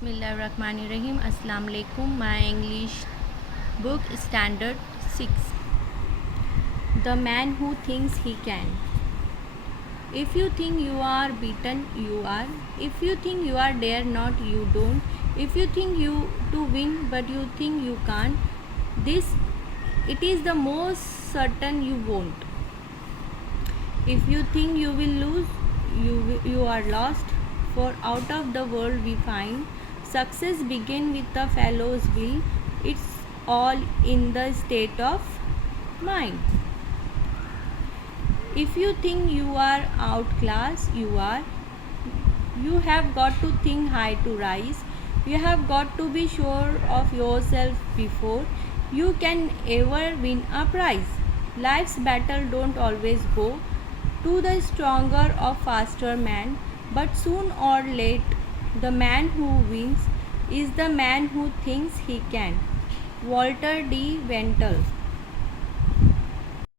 Bismillahirrahmanirrahim. Assalamu alaikum. My English book standard 6. The man who thinks he can. If you think you are beaten, you are. If you think you are dare not, you don't. If you think you to win but you think you can't, this it is the most certain you won't. If you think you will lose, you are lost. For out of the world we find success begin with the fellow's will. It's all in the state of mind. If you think you are outclassed, you are. You have got to think high to rise. You have got to be sure of yourself before you can ever win a prize. Life's battle don't always go to the stronger or faster man, but soon or late the man who wins is the man who thinks he can. Walter D. Wentel.